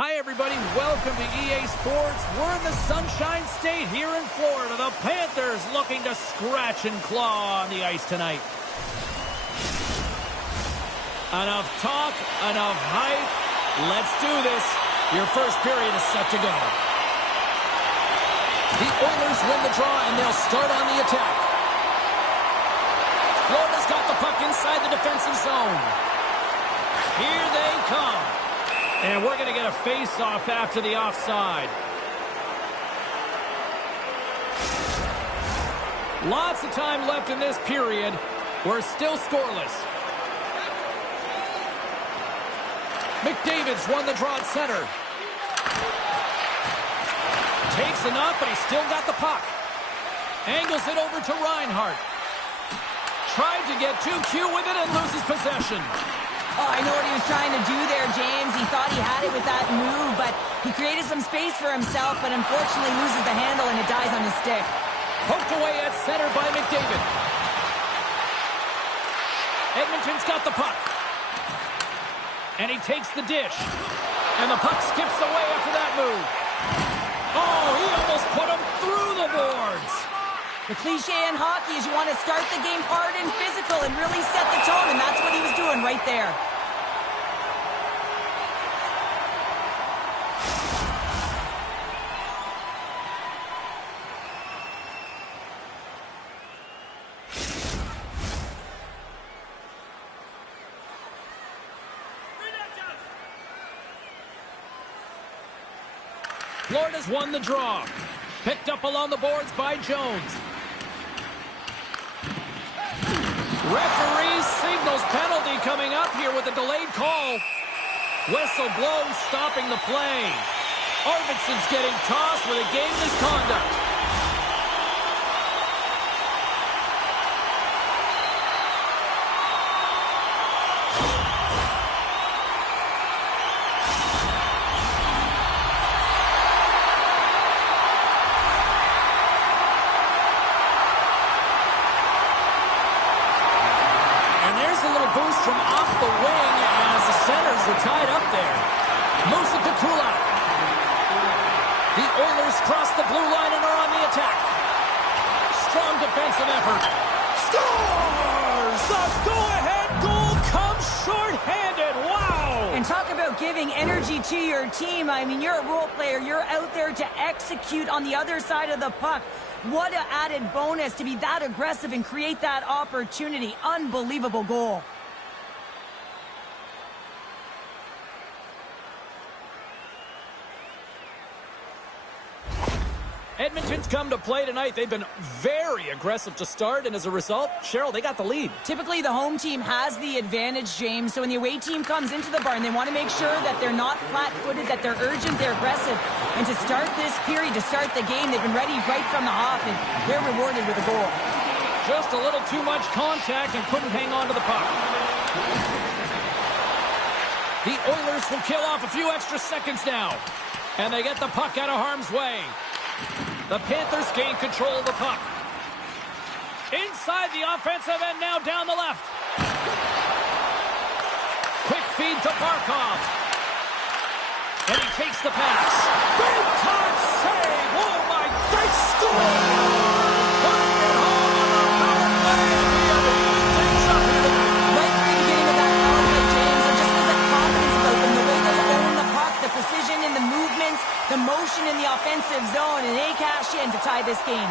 Hi, everybody. Welcome to EA Sports. We're in the Sunshine State here in Florida. The Panthers looking to scratch and claw on the ice tonight. Enough talk, enough hype. Let's do this. Your first period is set to go. The Oilers win the draw, and they'll start on the attack. Florida's got the puck inside the defensive zone. Here they come. And we're going to get a face-off after the offside. Lots of time left in this period. We're still scoreless. McDavid's won the draw at center. Takes enough, but he's still got the puck. Angles it over to Reinhart. Tried to get too cute with it and loses possession. Oh, I know what he was trying to do there, James. He thought he had it with that move, but he created some space for himself, but unfortunately loses the handle and it dies on his stick. Poked away at center by McDavid. Edmonton's got the puck. And he takes the dish. And the puck skips away after that move. Oh, he almost put him through the boards. The cliche in hockey is you want to start the game hard and physical and really set the tone, and that's what he was doing right there. Florida's won the draw. Picked up along the boards by Jones. Referee signals penalty coming up here with a delayed call. Whistle blows, stopping the play. Arvidsson's getting tossed with a game misconduct. Boost from off the wing as the centers are tied up there. Moves it to Kulak. The Oilers cross the blue line and are on the attack. Strong defensive effort. Scores! The go-ahead goal comes short-handed. Wow! And talk about giving energy to your team. I mean, you're a role player. You're out there to execute on the other side of the puck. What an added bonus to be that aggressive and create that opportunity. Unbelievable goal. Edmonton's come to play tonight. They've been very aggressive to start, and as a result, Cheryl, they got the lead. Typically, the home team has the advantage, James. So when the away team comes into the barn, they want to make sure that they're not flat-footed, that they're urgent, they're aggressive. And to start this period, to start the game, they've been ready right from the hop, and they're rewarded with a goal. Just a little too much contact and couldn't hang on to the puck. The Oilers will kill off a few extra seconds now. And they get the puck out of harm's way. The Panthers gain control of the puck. Inside the offensive end, now down the left. Quick feed to Barkov. And he takes the pass. Big time save. Oh my, they score! Putting it home on the power play. We have even things up here tonight. Right from the beginning of that power play, James, there just was a confidence about them. The way they own the puck, the precision in the movements, the motion in the offensive zone, and they cash in to tie this game.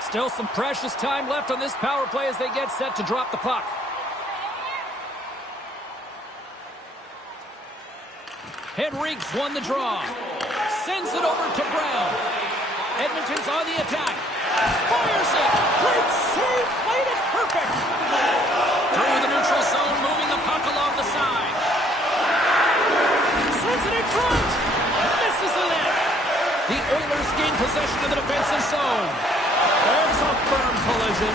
Still some precious time left on this power play as they get set to drop the puck. Henrique's won the draw. Sends it over to Brown. Edmonton's on the attack. Fires it. Great save. Played it perfect. Through the neutral zone, moving the puck along the side. Sends it in front. Misses the net. The Oilers gain possession of the defensive zone. There's a firm collision.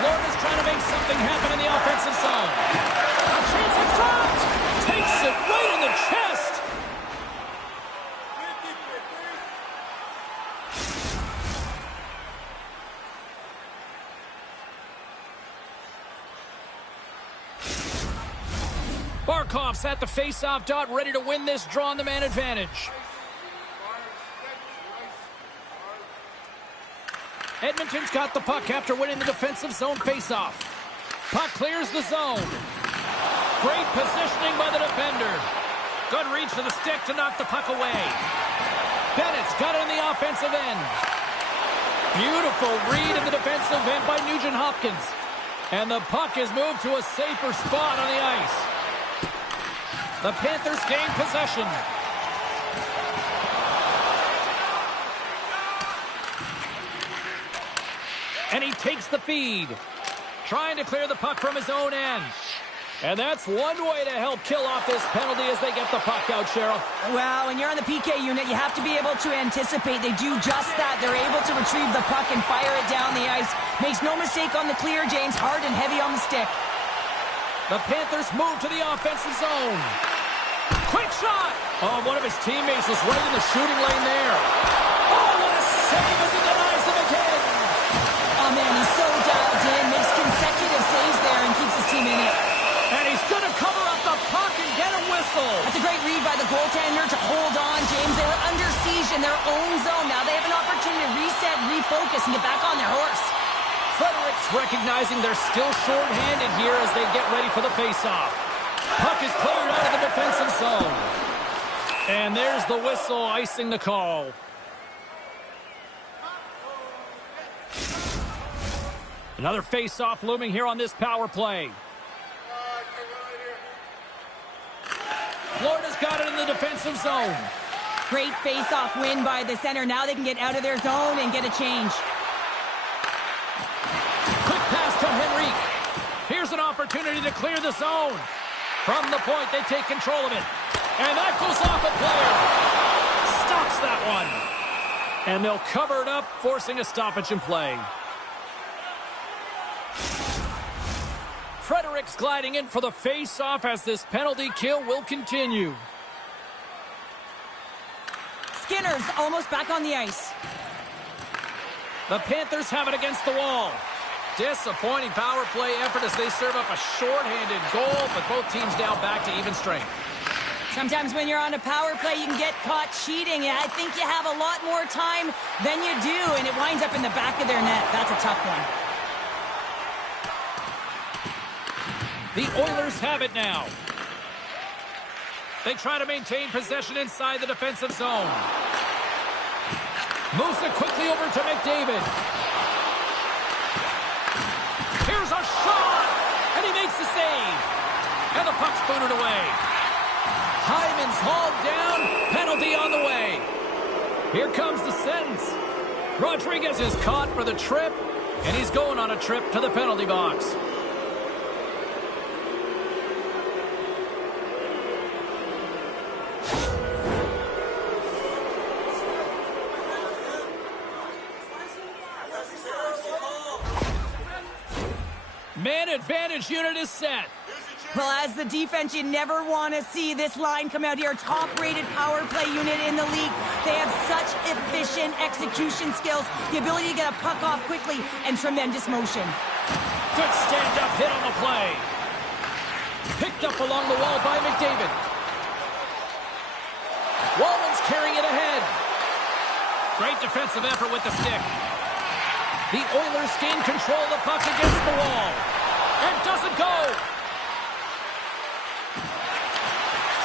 Florida's trying to make something happen in the offense. defensive zone. A chance in front. Takes it right in the chest. Barkov's at the face-off dot, ready to win this draw on the man advantage. Edmonton's got the puck after winning the defensive zone face-off. Puck clears the zone. Great positioning by the defender. Good reach to the stick to knock the puck away. Bennett's got it on the offensive end. Beautiful read in the defensive end by Nugent Hopkins. And the puck is moved to a safer spot on the ice. The Panthers gain possession. And he takes the feed. Trying to clear the puck from his own end. And that's one way to help kill off this penalty as they get the puck out, Cheryl. Well, when you're on the PK unit, you have to be able to anticipate. They do just that. They're able to retrieve the puck and fire it down the ice. Makes no mistake on the clear, James. Hard and heavy on the stick. The Panthers move to the offensive zone. Quick shot! Oh, one of his teammates was right in the shooting lane there. Oh, what a save as he denies them again! Oh, man, he's so dialed in. Makes consecutive saves there and keeps his team in it. And he's going to cover up the puck and get a whistle. That's a great read by the goaltender to hold on, James. They were under siege in their own zone. Now they have an opportunity to reset, refocus, and get back on their horse. Fredericks recognizing they're still short-handed here as they get ready for the face-off. Puck is cleared out of the defensive zone. And there's the whistle icing the call. Another face-off looming here on this power play. Florida's got it in the defensive zone. Great face-off win by the center. Now they can get out of their zone and get a change. Quick pass to Henrique. Here's an opportunity to clear the zone. From the point, they take control of it. And that goes off a player. Stops that one. And they'll cover it up, forcing a stoppage in play. Fredericks gliding in for the face-off as this penalty kill will continue. Skinner's almost back on the ice. The Panthers have it against the wall. Disappointing power play effort as they serve up a short-handed goal, but both teams now back to even strength. Sometimes when you're on a power play, you can get caught cheating. I think you have a lot more time than you do, and it winds up in the back of their net. That's a tough one. The Oilers have it now. They try to maintain possession inside the defensive zone. Moves it quickly over to McDavid. Here's a shot! And he makes the save. And the puck's booted away. Hyman's hauled down. Penalty on the way. Here comes the sentence. Rodriguez is caught for the trip. And he's going on a trip to the penalty box. Man advantage unit is set. Well, as the defense, you never want to see this line come out here. Top-rated power play unit in the league. They have such efficient execution skills, the ability to get a puck off quickly, and tremendous motion. Good stand-up hit on the play. Picked up along the wall by McDavid. Walman's carrying it ahead. Great defensive effort with the stick. The Oilers gain control of the puck against the wall. And doesn't go.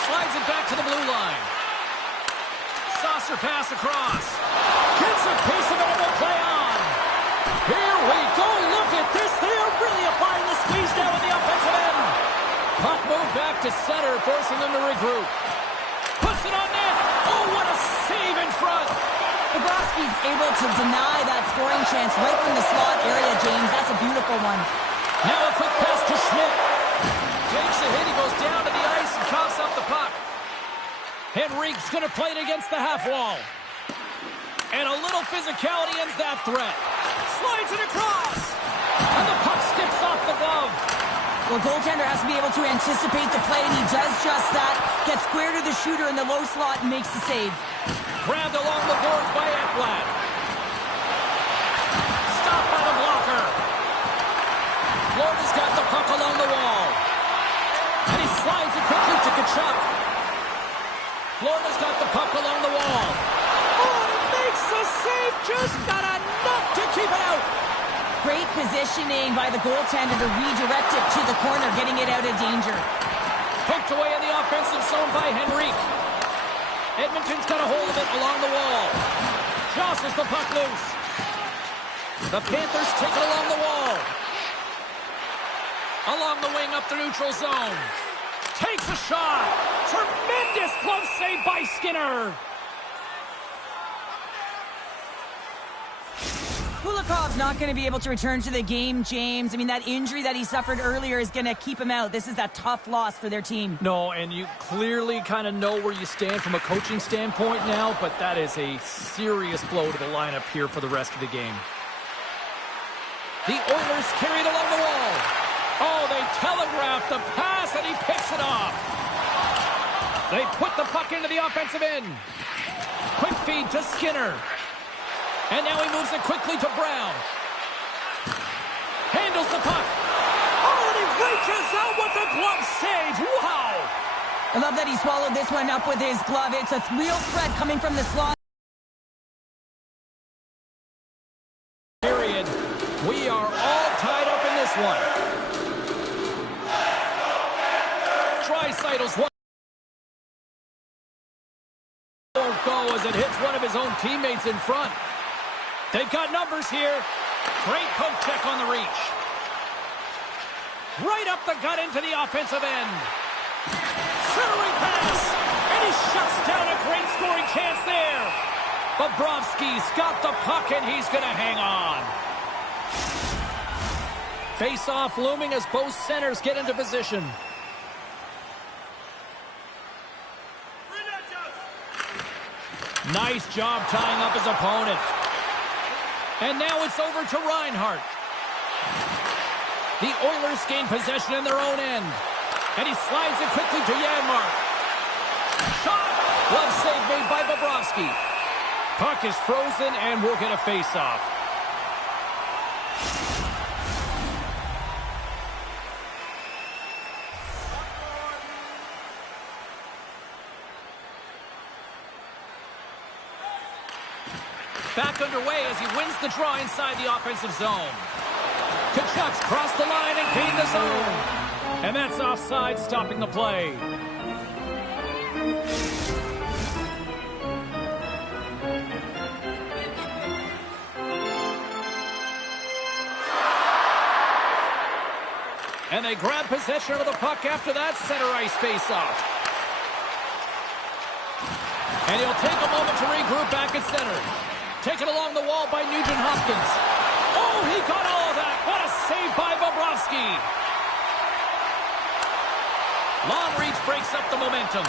Slides it back to the blue line. Saucer pass across. Gets a piece of it and will play on. Here we go. Look at this. They are really applying the squeeze down on the offensive end. Puck moved back to center, forcing them to regroup. Puts it on net. Oh, what a save in front. Bobrovsky's able to deny that scoring chance right from the slot area, James. That's a beautiful one. Now a quick pass to Schmidt. Takes a hit. He goes down to the ice and coughs up the puck. Henrique's going to play it against the half wall. And a little physicality ends that threat. Slides it across. And the puck skips off the glove. Well, Well, goaltender has to be able to anticipate the play, and he does just that. Gets square to the shooter in the low slot and makes the save. Grabbed along the boards by Ekblad. Stopped by the blocker. Florida's got the puck along the wall. And he slides it quickly to Tkachuk. Florida's got the puck along the wall. Oh, and he makes the save. Just got enough to keep it out. Great positioning by the goaltender to redirect it to the corner, getting it out of danger. Poked away in the offensive zone by Henrique. Edmonton's got a hold of it along the wall. Jostles the puck loose. The Panthers take it along the wall. Along the wing up the neutral zone. Takes a shot. Tremendous glove save by Skinner. Kulikov's not going to be able to return to the game, James. I mean, that injury that he suffered earlier is going to keep him out. This is a tough loss for their team. No, and you clearly kind of know where you stand from a coaching standpoint now, but that is a serious blow to the lineup here for the rest of the game. The Oilers carry it along the wall. Oh, they telegraph the pass, and he picks it off. They put the puck into the offensive end. Quick feed to Skinner. And now he moves it quickly to Brown. Handles the puck. Oh, and he reaches out with the glove save. Wow. I love that he swallowed this one up with his glove. It's a real threat coming from the slot. Period. We are all tied up in this one. Draisaitl's one. Won't go as it hits one of his own teammates in front. They've got numbers here. Great poke check on the reach. Right up the gut into the offensive end. Centering pass. And he shuts down a great scoring chance there. Bobrovsky's got the puck, and he's going to hang on. Face-off looming as both centers get into position. Nice job tying up his opponent. And now it's over to Reinhart. The Oilers gain possession in their own end. And he slides it quickly to Janmark. Shot! Glove save made by Bobrovsky. Puck is frozen, and we'll get a face-off. Back underway as he wins the draw inside the offensive zone. Tkachuk's crossed the line and gained the zone. And that's offside, stopping the play. And they grab possession of the puck after that center ice face-off. And he'll take a moment to regroup back at center. Taken along the wall by Nugent-Hopkins. Oh, he got all of that. What a save by Bobrovsky. Long reach breaks up the momentum.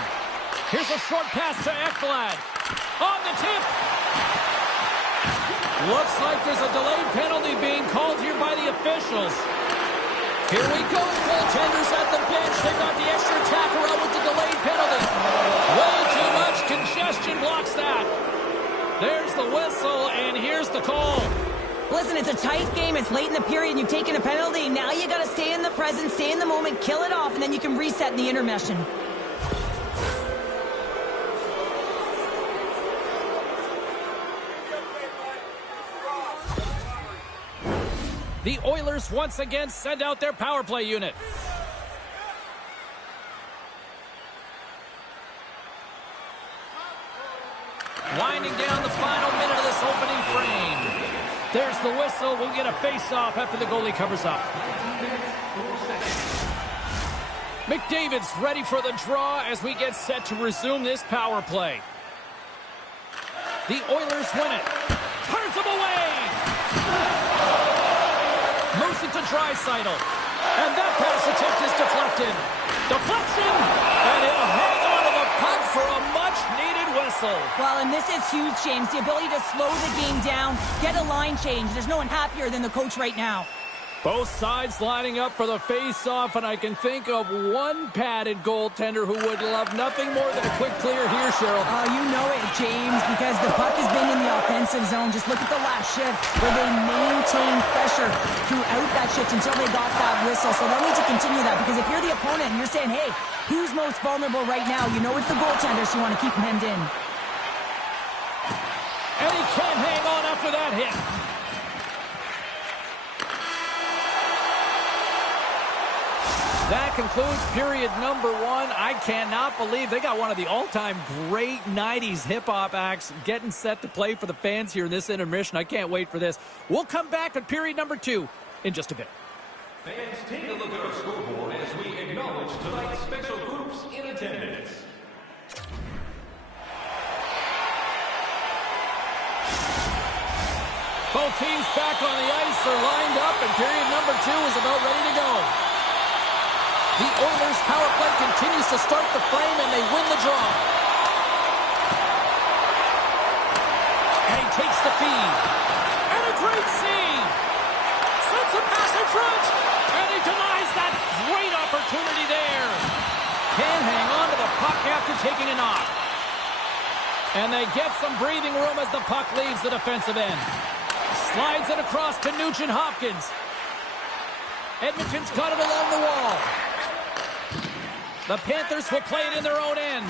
Here's a short pass to Ekblad. On the tip. Looks like there's a delayed penalty being called here by the officials. Here we go. Goaltenders at the bench. They got the extra tacker out with the delayed penalty. Way too much congestion blocks that. There's the whistle, and here's the call. Listen, it's a tight game. It's late in the period, and you've taken a penalty. Now you got to stay in the present, stay in the moment, kill it off, and then you can reset in the intermission. The Oilers once again send out their power play unit. Winding down the final minute of this opening frame. There's the whistle. We'll get a face-off after the goalie covers up. McDavid's ready for the draw as we get set to resume this power play. The Oilers win it. Turns them away. Moves it to Draisaitl. And that pass attempt is deflected. Deflection. And he'll hang on to the puck for a much-needed whistle. Well, and this is huge, James. The ability to slow the game down, get a line change. There's no one happier than the coach right now. Both sides lining up for the face-off, and I can think of one padded goaltender who would love nothing more than a quick clear here, Cheryl. Oh, you know it, James, because the puck has been in the offensive zone. Just look at the last shift where they maintained pressure throughout that shift until they got that whistle. So they'll need to continue that, because if you're the opponent and you're saying, hey, who's most vulnerable right now? You know it's the goaltenders, so you want to keep them hemmed in. And he can't hang on after that hit. That concludes period number 1. I cannot believe they got one of the all-time great 90s hip-hop acts getting set to play for the fans here in this intermission. I can't wait for this. We'll come back with period number 2 in just a bit. Fans, take a look at our scoreboard as we acknowledge tonight's special groups in attendance. Both teams back on the ice are lined up, and period number 2 is about ready to go. The Oilers' power play continues to start the frame, and they win the draw. And he takes the feed. And a great save. Sends a pass in front. And he denies that great opportunity there. Can't hang on to the puck after taking a knock. And they get some breathing room as the puck leaves the defensive end. Slides it across to Nugent Hopkins. Edmonton's got it along the wall. The Panthers will play it in their own end.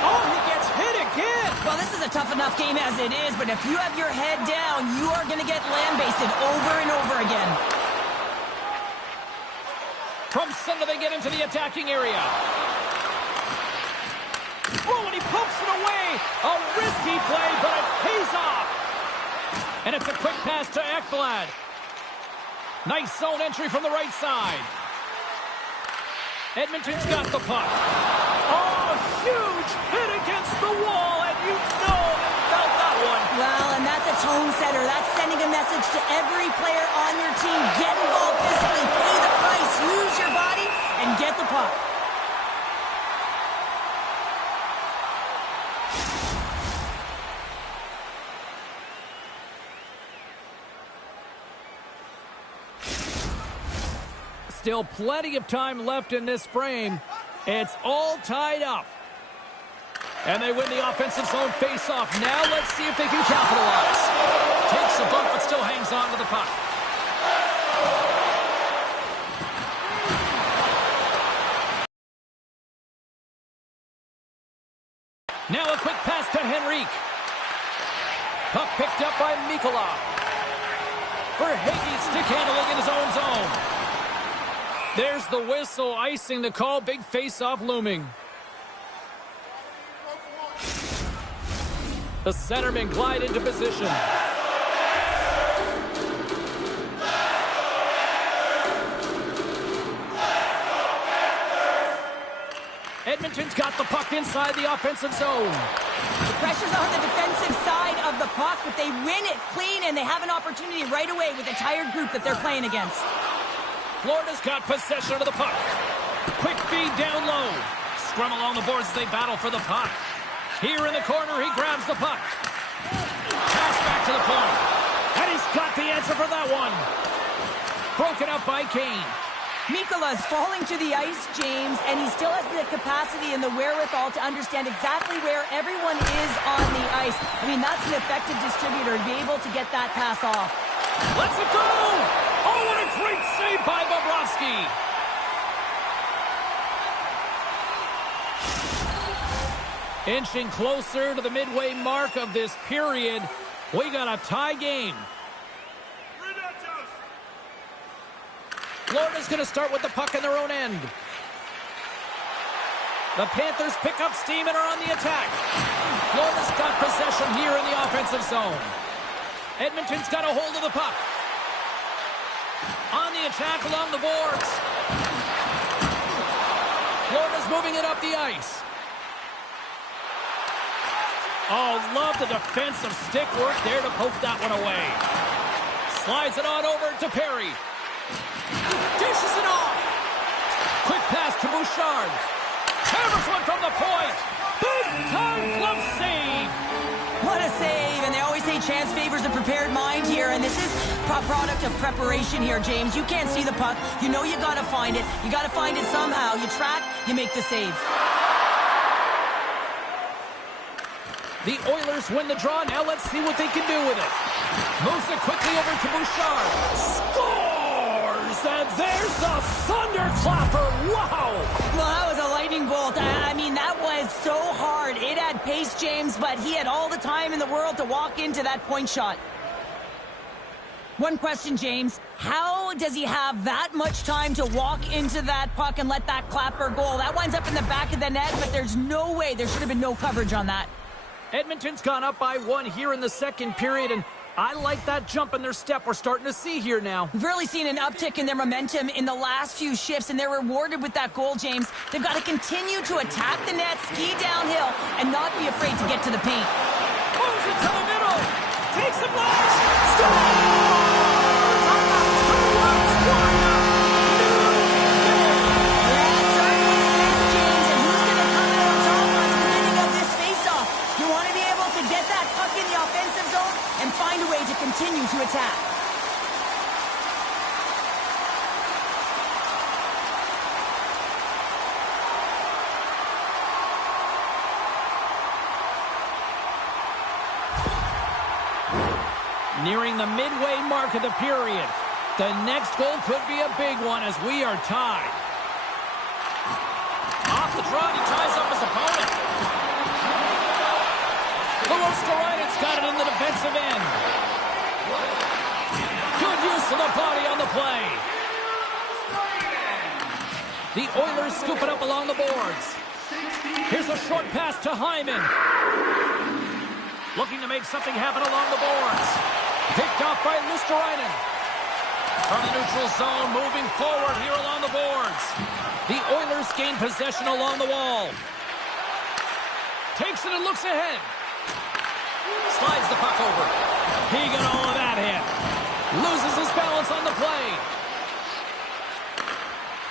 Oh, he gets hit again. Well, this is a tough enough game as it is, but if you have your head down, you are going to get lambasted over and over again. From center, they get into the attacking area. Oh, and he pumps it away. A risky play, but it pays off. And it's a quick pass to Ekblad. Nice zone entry from the right side. Edmonton's got the puck. Oh, huge hit against the wall, and you know they felt that one. Well, and that's a tone setter. That's sending a message to every player on your team. Get involved physically, pay the price, use your body, and get the puck. Still plenty of time left in this frame. It's all tied up. And they win the offensive zone face-off. Now let's see if they can capitalize. Takes a bump but still hangs on to the puck. Now a quick pass to Henrique. Puck picked up by Mikkola. Verhaeghe stick handling in his own zone. There's the whistle, icing the call. Big face-off looming. The centermen glide into position. Edmonton's got the puck inside the offensive zone. The pressure's on the defensive side of the puck, but they win it clean, and they have an opportunity right away with the tired group that they're playing against. Florida's got possession of the puck. Quick feed down low. Scrum along the boards as they battle for the puck. Here in the corner, he grabs the puck. Pass back to the point. And he's got the answer for that one. Broken up by Kane. Mikkola's falling to the ice, James, and he still has the capacity and the wherewithal to understand exactly where everyone is on the ice. I mean, that's an effective distributor to be able to get that pass off. Let's it go! Oh, what a great save by Bobrovsky! Inching closer to the midway mark of this period. We got a tie game. Florida's going to start with the puck in their own end. The Panthers pick up steam and are on the attack. Florida's got possession here in the offensive zone. Edmonton's got a hold of the puck. On the attack along the boards. Florida's moving it up the ice. Oh, love the defensive stick work there to poke that one away. Slides it on over to Perry. Dishes it off. Quick pass to Bouchard. Hammers one from the point. Big time glove save. What a save. And they always say chance favors a prepared mind here. And this is product of preparation here, James. You can't see the puck. You know you got to find it. You got to find it somehow. You track, you make the save. The Oilers win the draw. Now let's see what they can do with it. Moves it quickly over to Bouchard. Scores! And there's the thunderclapper. Wow! Well, that was a lightning bolt. I mean, that was so hard. It had pace, James, but he had all the time in the world to walk into that point shot. One question, James. How does he have that much time to walk into that puck and let that clapper goal? That winds up in the back of the net, but there's no way. There should have been no coverage on that. Edmonton's gone up by 1 here in the second period, and I like that jump in their step we're starting to see here now. We've really seen an uptick in their momentum in the last few shifts, and they're rewarded with that goal, James. They've got to continue to attack the net, ski downhill, and not be afraid to get to the paint. Moves it to the middle. Takes the blast. Scores! And find a way to continue to attack. Nearing the midway mark of the period. The next goal could be a big one as we are tied. Off the draw, he ties up his opponent. Luostarina's got it in the defensive end. Good use of the body on the play. The Oilers scoop it up along the boards. Here's a short pass to Hyman. Looking to make something happen along the boards. Picked off by Luostarinen. From the neutral zone, moving forward here along the boards. The Oilers gain possession along the wall. Takes it and looks ahead. Slides the puck over. He got all of that hit. Loses his balance on the play.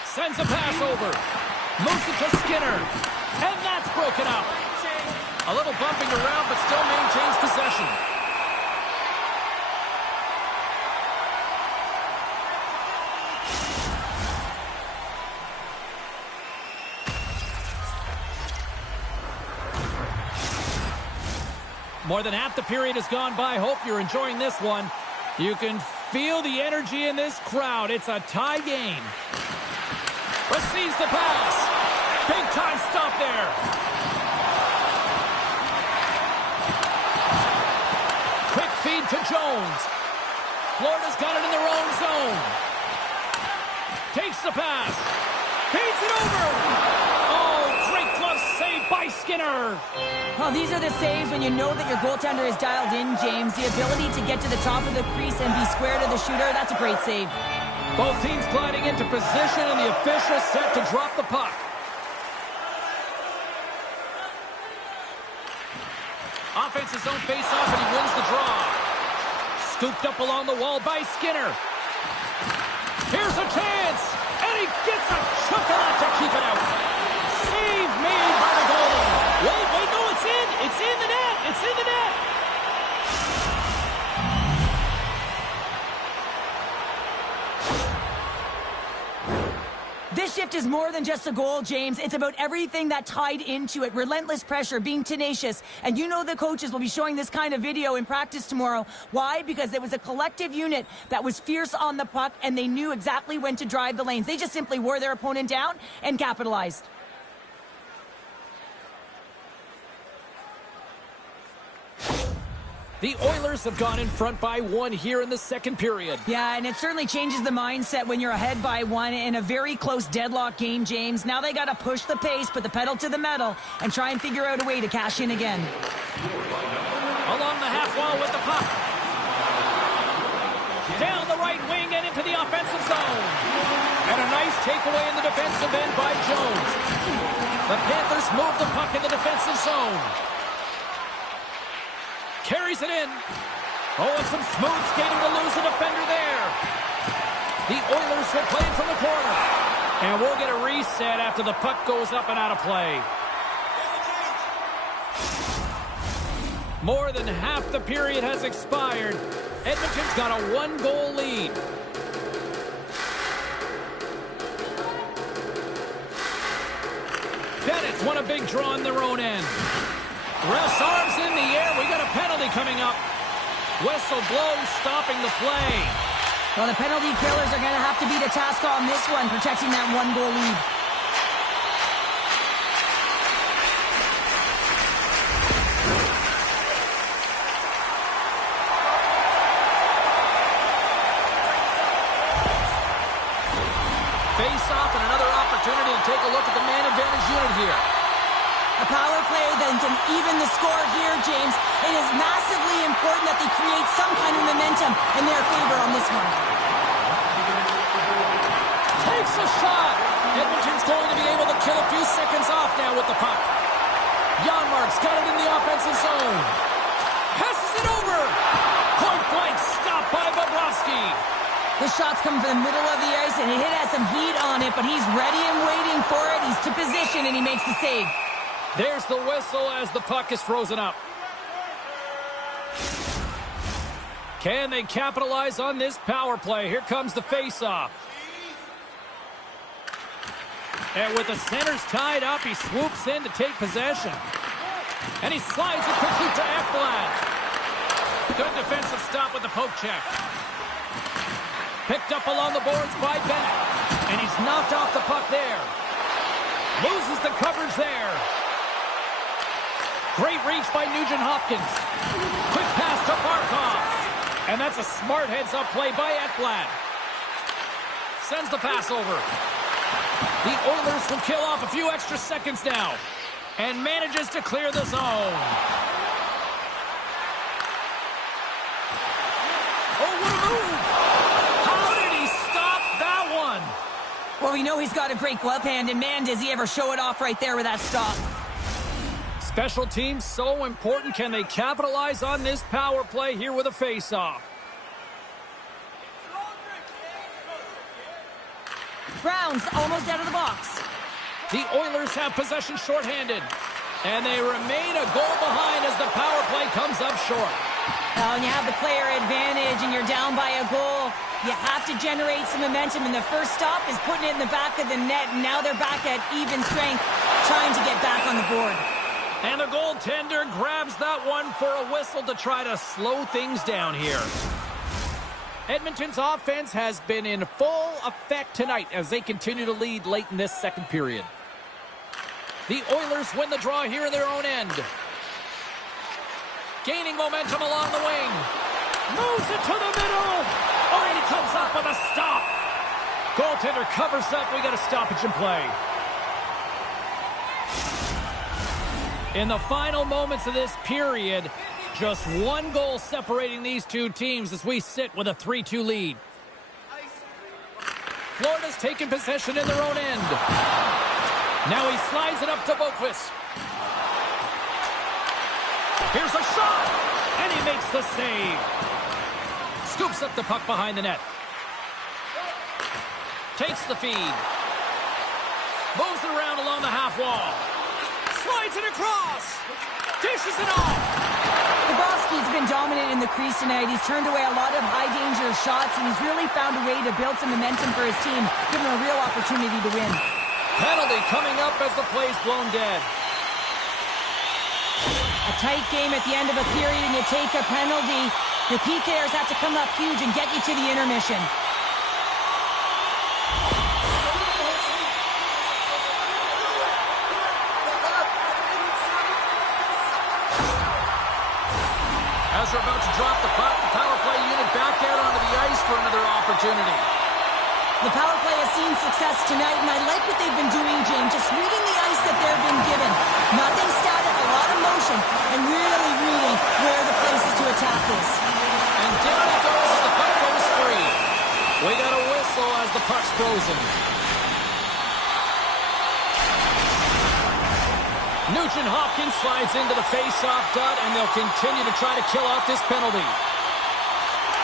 Sends a pass over. Moves it to Skinner. And that's broken up. A little bumping around, but still maintains possession. More than half the period has gone by. Hope you're enjoying this one. You can feel the energy in this crowd. It's a tie game. Receives the pass. Big time stop there. Quick feed to Jones. Florida's got it in their own zone. Takes the pass. Feeds it over. Oh, great glove save by Skinner. Well, these are the saves when you know that your goaltender is dialed in, James. The ability to get to the top of the crease and be square to the shooter, that's a great save. Both teams gliding into position, and the official set to drop the puck. Offense's own face-off, and he wins the draw. Scooped up along the wall by Skinner. Here's a chance, and he gets a chunk of that to keep it out. Save made by the goalie. Wait, no, it's in. It's in the net. It's in the net. This shift is more than just a goal, James. It's about everything that tied into it. Relentless pressure, being tenacious. And you know the coaches will be showing this kind of video in practice tomorrow. Why? Because there was a collective unit that was fierce on the puck, and they knew exactly when to drive the lanes. They just simply wore their opponent down and capitalized. The Oilers have gone in front by 1 here in the second period. Yeah, and it certainly changes the mindset when you're ahead by 1 in a very close deadlock game, James. Now they got to push the pace, put the pedal to the metal, and try and figure out a way to cash in again. Along the half wall with the puck. Down the right wing and into the offensive zone. And a nice takeaway in the defensive end by Jones. The Panthers move the puck in the defensive zone. Carries it in. Oh, and some smooth skating to lose a defender there. The Oilers will play it from the corner. And we'll get a reset after the puck goes up and out of play. More than half the period has expired. Edmonton's got a 1-goal lead. Bennett's won a big draw on their own end. Ref's arms in the air. We got a penalty coming up. Whistle blows, stopping the play. Well, the penalty killers are going to have to beat a task on this one, protecting that 1-goal lead. Face-off and another opportunity to take a look at the man advantage unit here. A power play that can even the score here, James. It is massively important that they create some kind of momentum in their favor on this one. Takes a shot. Edmonton's going to be able to kill a few seconds off now with the puck. Janmark's got it in the offensive zone. Passes it over. Point blank stopped by Bobrovsky. The shot's come from the middle of the ice, and it has some heat on it, but he's ready and waiting for it. He's to position, and he makes the save. There's the whistle as the puck is frozen up. Can they capitalize on this power play? Here comes the face-off. And with the centers tied up, he swoops in to take possession. And he slides it quickly to Ekblad. Good defensive stop with the poke check. Picked up along the boards by Bennett. And he's knocked off the puck there. Loses the coverage there. Great reach by Nugent-Hopkins. Quick pass to Barkov. And that's a smart heads-up play by Ekblad. Sends the pass over. The Oilers will kill off a few extra seconds now. And manages to clear the zone. Oh, what a move! How did he stop that one? Well, we know he's got a great glove hand, and man, does he ever show it off right there with that stop. Special teams so important. Can they capitalize on this power play here with a face-off? Brown's almost out of the box. The Oilers have possession shorthanded. And they remain a goal behind as the power play comes up short. Well, when you have the player advantage and you're down by a goal, you have to generate some momentum. And the first stop is putting it in the back of the net. And now they're back at even strength, trying to get back on the board. And the goaltender grabs that one for a whistle to try to slow things down here. Edmonton's offense has been in full effect tonight as they continue to lead late in this second period. The Oilers win the draw here in their own end. Gaining momentum along the wing. Moves it to the middle. Oh, and he comes up with a stop. Goaltender covers up. We got a stoppage in play. In the final moments of this period, just one goal separating these two teams as we sit with a 3-2 lead. Florida's taken possession in their own end. Now he slides it up to Boqvist. Here's a shot, and he makes the save. Scoops up the puck behind the net. Takes the feed. Moves it around along the half wall. Slides it across. Dishes it off. Bobrovsky's been dominant in the crease tonight. He's turned away a lot of high-danger shots, and he's really found a way to build some momentum for his team, giving him a real opportunity to win. Penalty coming up as the play's blown dead. A tight game at the end of a period, and you take a penalty. The PKers have to come up huge and get you to the intermission. As we're about to drop the puck, the power play unit back out onto the ice for another opportunity. The power play has seen success tonight, and I like what they've been doing, James, just reading the ice that they've been given. Nothing static, a lot of motion, and really reading where the places to attack is. And down it goes as the puck goes free. We got a whistle as the puck's frozen. Nugent-Hopkins slides into the face-off dot, and they'll continue to try to kill off this penalty.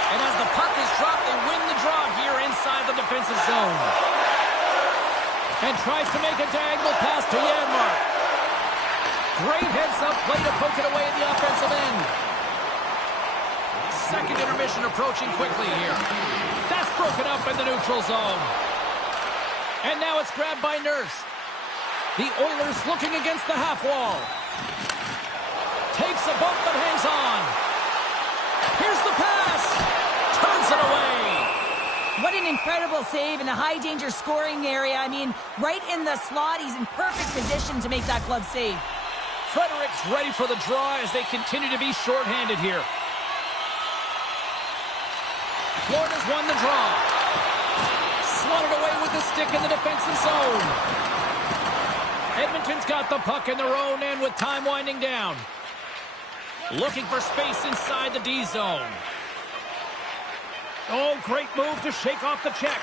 And as the puck is dropped, they win the draw here inside the defensive zone. And tries to make a diagonal pass to Janmark. Great heads-up play to poke it away at the offensive end. Second intermission approaching quickly here. That's broken up in the neutral zone. And now it's grabbed by Nurse. The Oilers looking against the half wall. Takes a bump but hangs on. Here's the pass. Turns it away. What an incredible save in a high-danger scoring area. I mean, right in the slot, he's in perfect position to make that glove save. Frederic's ready for the draw as they continue to be shorthanded here. Florida's won the draw. Swatted away with the stick in the defensive zone. Edmonton's got the puck in their own end with time winding down. Looking for space inside the D zone. Oh, great move to shake off the check.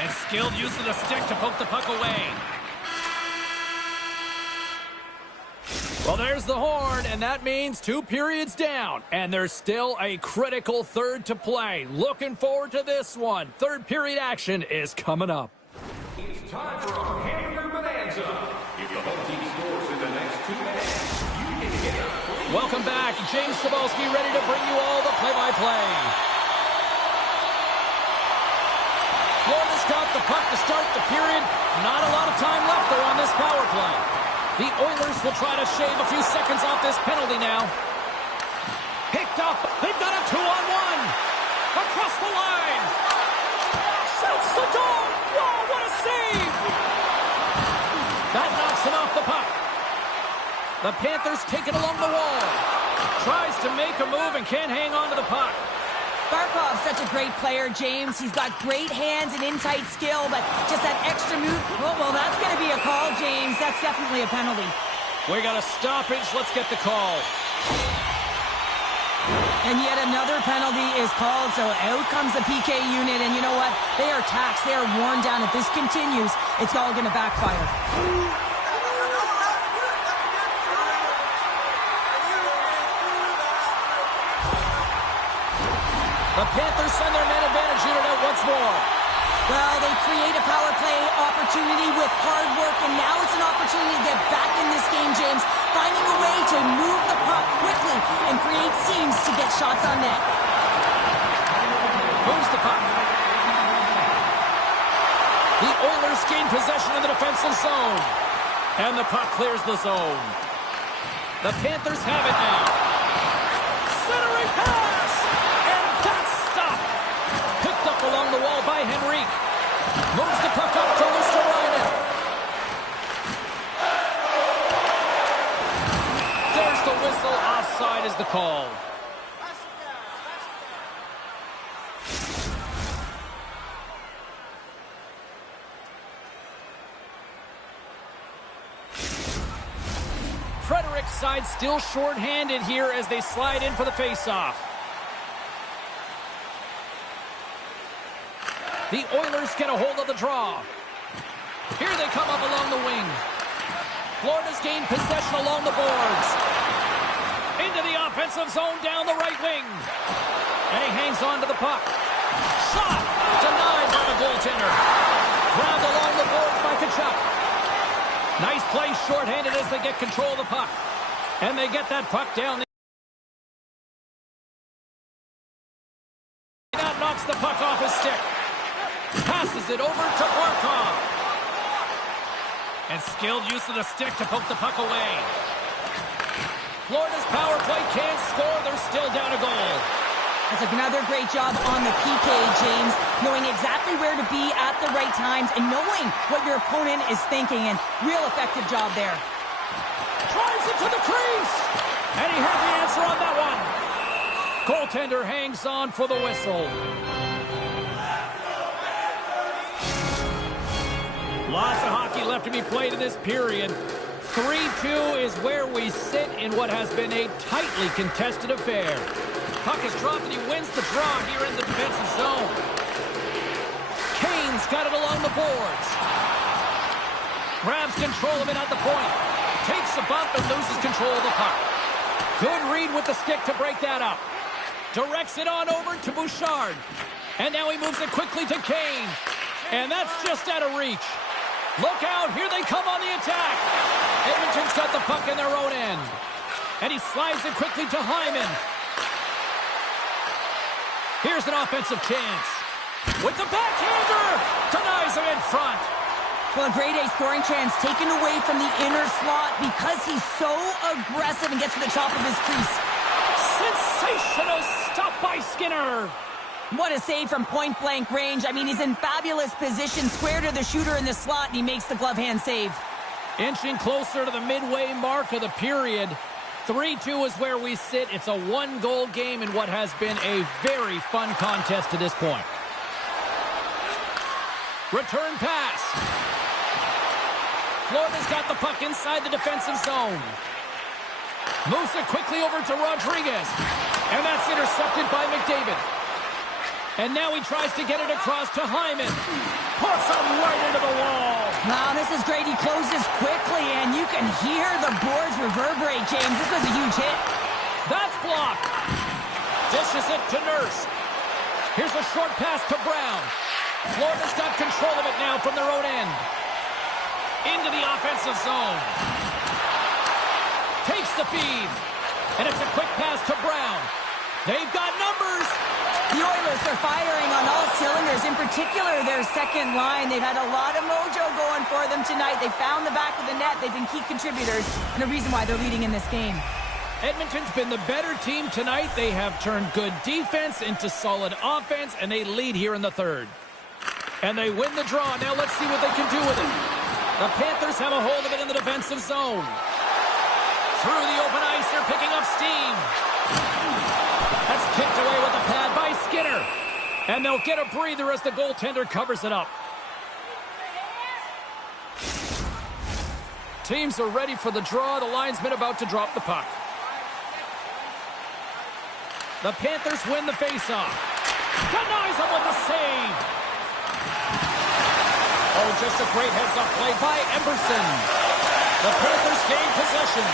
And skilled use of the stick to poke the puck away. Well, there's the horn, and that means 2 periods down. And there's still a critical third to play. Looking forward to this one. Third period action is coming up. It's time for a hamburger bonanza. If the home team scores in the next 2 minutes, you can get a free... Welcome back. James Cebulski ready to bring you all the play-by-play. Florida's got the puck to start the period. Not a lot of time left, though, on this power play. The Oilers will try to shave a few seconds off this penalty now. Picked up. They've got a 2-on-1. Across the line. Shoots the goal. Whoa, what a save. That knocks him off the puck. The Panthers take it along the wall. Tries to make a move and can't hang on to the puck. Barkov's such a great player, James. He's got great hands and in-tight skill, but just that extra move. Oh, well, that's going to be a call, James. That's definitely a penalty. We got a stoppage. Let's get the call. And yet another penalty is called, so out comes the PK unit. And you know what? They are taxed. They are worn down. If this continues, it's all going to backfire. The Panthers send their man advantage unit out once more. Well, they create a power play opportunity with hard work, and now it's an opportunity to get back in this game, James, finding a way to move the puck quickly and create seams to get shots on net. Moves the puck. The Oilers gain possession of the defensive zone. And the puck clears the zone. The Panthers have it now. Centering pass! And that's stopped. Picked up along the wall by Henrique. Moves the puck up to Luosterainen. There's the whistle. Offside is the call. Frederic's side still short-handed here as they slide in for the face-off. The Oilers get a hold of the draw. Here they come up along the wing. Florida's gained possession along the boards. Into the offensive zone down the right wing. And he hangs on to the puck. Shot! Denied by the goaltender. Grabbed along the boards by Tkachuk. Nice play shorthanded as they get control of the puck. And they get that puck down. That knocks the puck off his stick. Passes it over to Barkov. And skilled use of the stick to poke the puck away. Florida's power play can't score. They're still down a goal. That's another great job on the PK, James. Knowing exactly where to be at the right times and knowing what your opponent is thinking. And real effective job there. Drives it to the crease. And he had the answer on that one. Goaltender hangs on for the whistle. Lots of hockey left to be played in this period. 3-2 is where we sit in what has been a tightly contested affair. Puck is dropped and he wins the draw here in the defensive zone. Kane's got it along the boards. Grabs control of it at the point. Takes a bump and loses control of the puck. Good read with the stick to break that up. Directs it on over to Bouchard. And now he moves it quickly to Kane. And that's just out of reach. Look out, here they come on the attack. Edmonton's got the puck in their own end. And he slides it quickly to Hyman. Here's an offensive chance. With the backhander, denies him in front. Well, a grade A scoring chance taken away from the inner slot because he's so aggressive and gets to the top of his crease. Sensational stop by Skinner. What a save from point-blank range. I mean, he's in fabulous position, square to the shooter in the slot, and he makes the glove hand save. Inching closer to the midway mark of the period. 3-2 is where we sit. It's a one-goal game in what has been a very fun contest to this point. Return pass. Florida's got the puck inside the defensive zone. Moves it quickly over to Rodriguez. And that's intercepted by McDavid. And now he tries to get it across to Hyman. Puts him right into the wall. Wow, this is great. He closes quickly, and you can hear the boards reverberate, James. This was a huge hit. That's blocked. Dishes it to Nurse. Here's a short pass to Brown. Florida's got control of it now from their own end. Into the offensive zone. Takes the feed. And it's a quick pass to Brown. They've got numbers. The Oilers are firing on all cylinders, in particular their second line. They've had a lot of mojo going for them tonight. They found the back of the net. They've been key contributors and a reason why they're leading in this game. Edmonton's been the better team tonight. They have turned good defense into solid offense, and they lead here in the third. And they win the draw. Now let's see what they can do with it. The Panthers have a hold of it in the defensive zone. Through the open ice, they're picking up steam. That's kicked away with the pad by Skinner. And they'll get a breather as the goaltender covers it up. Teams are ready for the draw. The linesman about to drop the puck. The Panthers win the faceoff. Denies him with a save. Oh, just a great heads-up play by Emberson. The Panthers gain possession.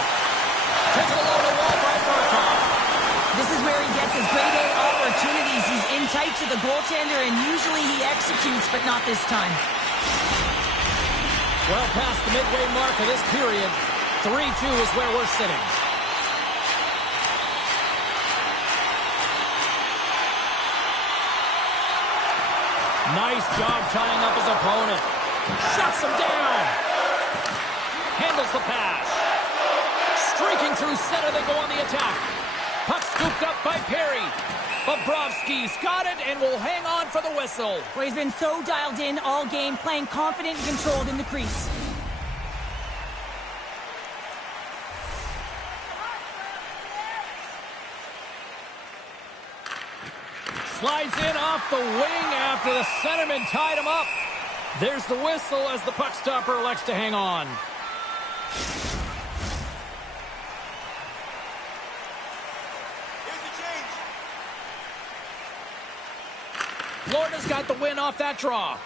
Taken along the wall by Barkov. This is where he gets his grade A opportunities. He's in tight to the goaltender, and usually he executes, but not this time. Well past the midway mark of this period, 3-2 is where we're sitting. Nice job tying up his opponent. Shuts him down. Handles the pass. Streaking through center, they go on the attack. Puck scooped up by Perry. Bobrovsky's got it and will hang on for the whistle. Well, he's been so dialed in all game, playing confident and controlled in the crease. Slides in off the wing after the centerman tied him up. There's the whistle as the puck stopper elects to hang on. Florida's got the win off that draw.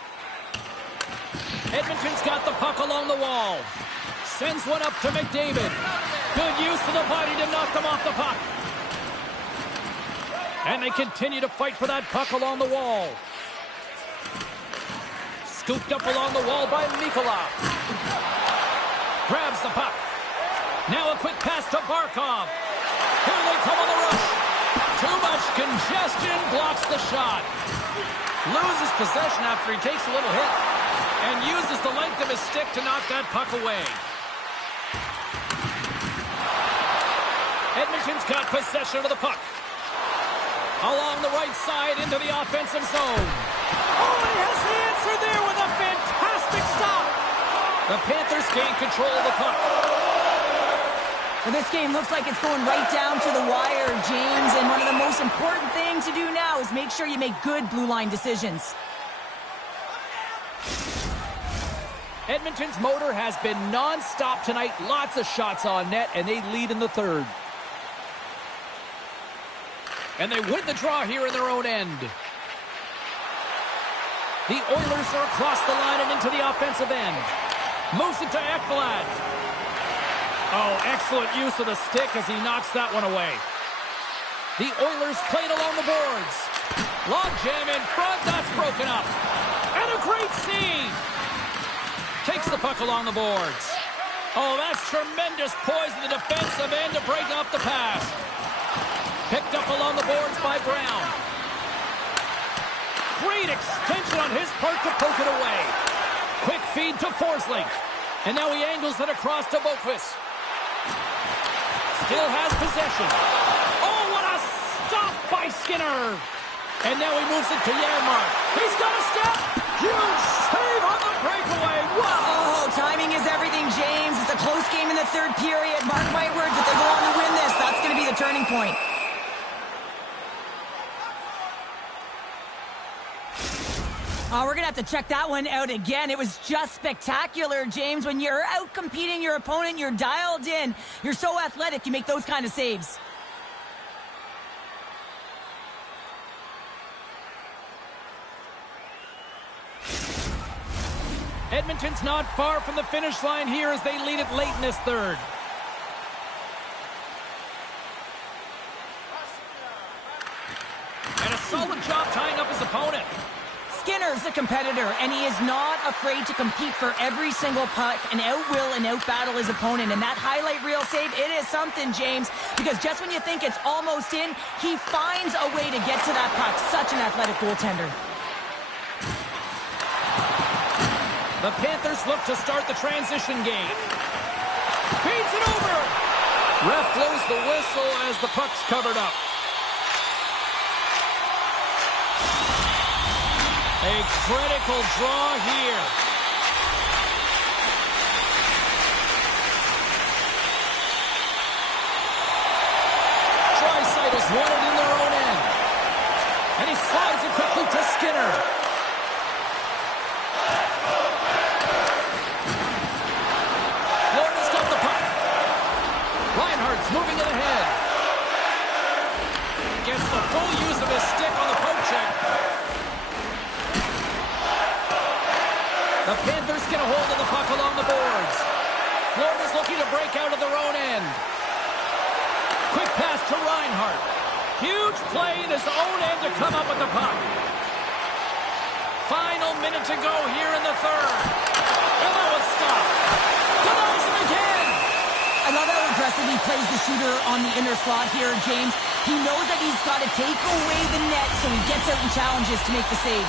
Edmonton's got the puck along the wall. Sends one up to McDavid. Good use of the body to knock them off the puck. And they continue to fight for that puck along the wall. Scooped up along the wall by Mikkola. Grabs the puck. Now a quick pass to Barkov. Here they come on the rush. Too much congestion blocks the shot. Loses possession after he takes a little hit. And uses the length of his stick to knock that puck away. Edmonton's got possession of the puck. Along the right side into the offensive zone. Oh, he has the answer there with a fantastic stop. The Panthers gain control of the puck. Well, this game looks like it's going right down to the wire, James, and one of the most important things to do now is make sure you make good blue line decisions. Edmonton's motor has been non-stop tonight. Lots of shots on net, and they lead in the third. And they win the draw here in their own end. The Oilers are across the line and into the offensive end. Moves it to Ekblad. Oh, excellent use of the stick as he knocks that one away. The Oilers played along the boards. Log jam in front, that's broken up. And a great save. Takes the puck along the boards. Oh, that's tremendous poise in the defensive end to break off the pass. Picked up along the boards by Brown. Great extension on his part to poke it away. Quick feed to Forsling. And now he angles it across to Boqvist. Still has possession. Oh, what a stop by Skinner. And now he moves it to Janmark. He's got a step. Huge save on the breakaway. Wow. Oh, timing is everything, James. It's a close game in the third period. Mark my words, if they go on to win this, that's going to be the turning point. Oh, we're going to have to check that one out again. It was just spectacular, James. When you're out competing your opponent, you're dialed in. You're so athletic, you make those kind of saves. Edmonton's not far from the finish line here as they lead it late in this third. And a solid job tying up his opponent. Skinner's a competitor, and he is not afraid to compete for every single puck and out-will and out-battle his opponent. And that highlight reel save, it is something, James, because just when you think it's almost in, he finds a way to get to that puck. Such an athletic goaltender. The Panthers look to start the transition game. Feeds it over. Ref blows the whistle as the puck's covered up. A critical draw here. Draisaitl's won it in their own end. And he slides it quickly to Skinner. Florida's got the puck. Reinhardt's moving it ahead. Gets the full use of his stick on the poke check. The Panthers get a hold of the puck along the boards. Florida's looking to break out of their own end. Quick pass to Reinhardt. Huge play in his own end to come up with the puck. Final minute to go here in the third. And that was stopped. Denies him again. I love how aggressive he plays the shooter on the inner slot here, James. He knows that he's got to take away the net, so he gets out and challenges to make the save.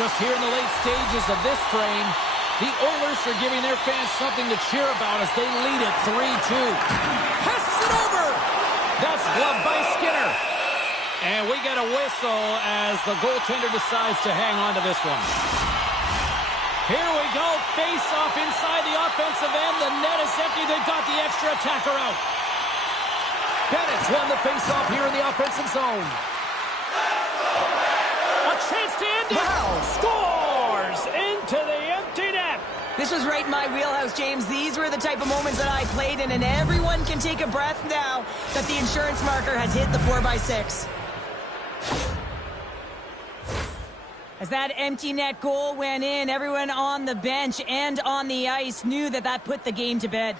Just here in the late stages of this frame, the Oilers are giving their fans something to cheer about as they lead it 3-2. Passes it over. That's gloved by Skinner. And we get a whistle as the goaltender decides to hang on to this one. Here we go. Face off inside the offensive end. The net is empty. They got the extra attacker out. Bennett's won the face-off here in the offensive zone. A chance to end it. Wow. Scores into the empty net. This was right in my wheelhouse, James. These were the type of moments that I played in, and everyone can take a breath now that the insurance marker has hit the 4x6. As that empty net goal went in, everyone on the bench and on the ice knew that that put the game to bed.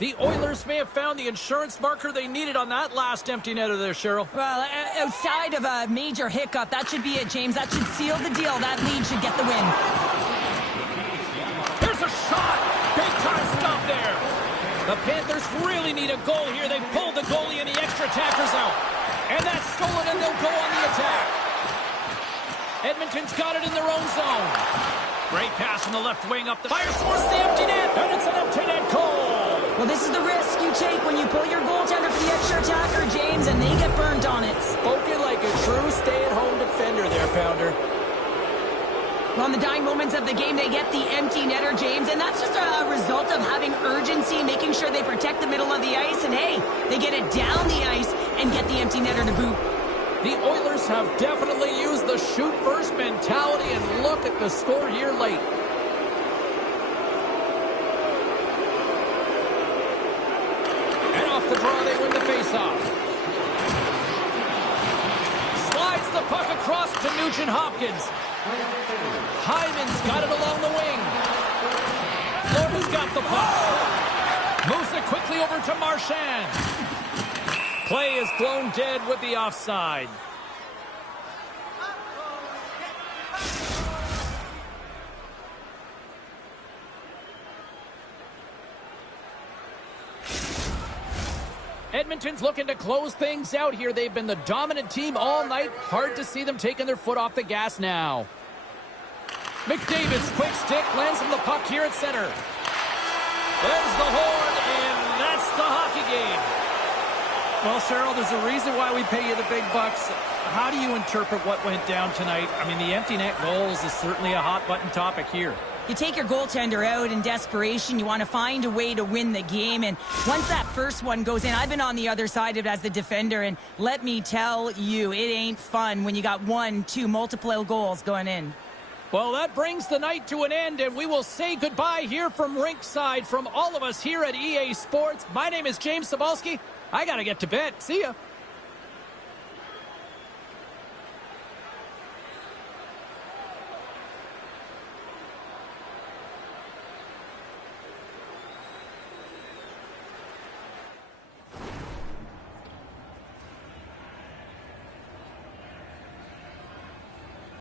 The Oilers may have found the insurance marker they needed on that last empty netter there, Cheryl. Well, outside of a major hiccup, that should be it, James. That should seal the deal. That lead should get the win. Here's a shot. Big time stop there. The Panthers really need a goal here. They pulled the goalie and the extra attackers out. And that's stolen, and they'll go on the attack. Edmonton's got it in their own zone. Great pass from the left wing up the fires towards the empty net. And it's an empty net goal. Well, this is the risk you take when you pull your goaltender for the extra attacker, James, and they get burnt on it. Spoken like a true stay-at-home defender there, Pounder. Well, in the dying moments of the game, they get the empty netter, James, and that's just a result of having urgency, making sure they protect the middle of the ice, and hey, they get it down the ice and get the empty netter to boot. The Oilers have definitely used the shoot-first mentality, and look at the score here late. And off the draw, they win the faceoff. Slides the puck across to Nugent-Hopkins. Hyman's got it along the wing. Florida's got the puck. Moves it quickly over to Marchand. Play is blown dead with the offside. Edmonton's looking to close things out here. They've been the dominant team all night. Hard to see them taking their foot off the gas now. McDavid's quick stick lands him the puck here at center. There's the horn, and that's the hockey game. Well, Cheryl, there's a reason why we pay you the big bucks. How do you interpret what went down tonight? I mean, the empty net goals is certainly a hot-button topic here. You take your goaltender out in desperation. You want to find a way to win the game. And once that first one goes in, I've been on the other side of it as the defender. And let me tell you, it ain't fun when you got 1, 2, multiple goals going in. Well, that brings the night to an end, and we will say goodbye here from Rinkside from all of us here at EA Sports. My name is James Cebulski. I got to get to bed. See ya.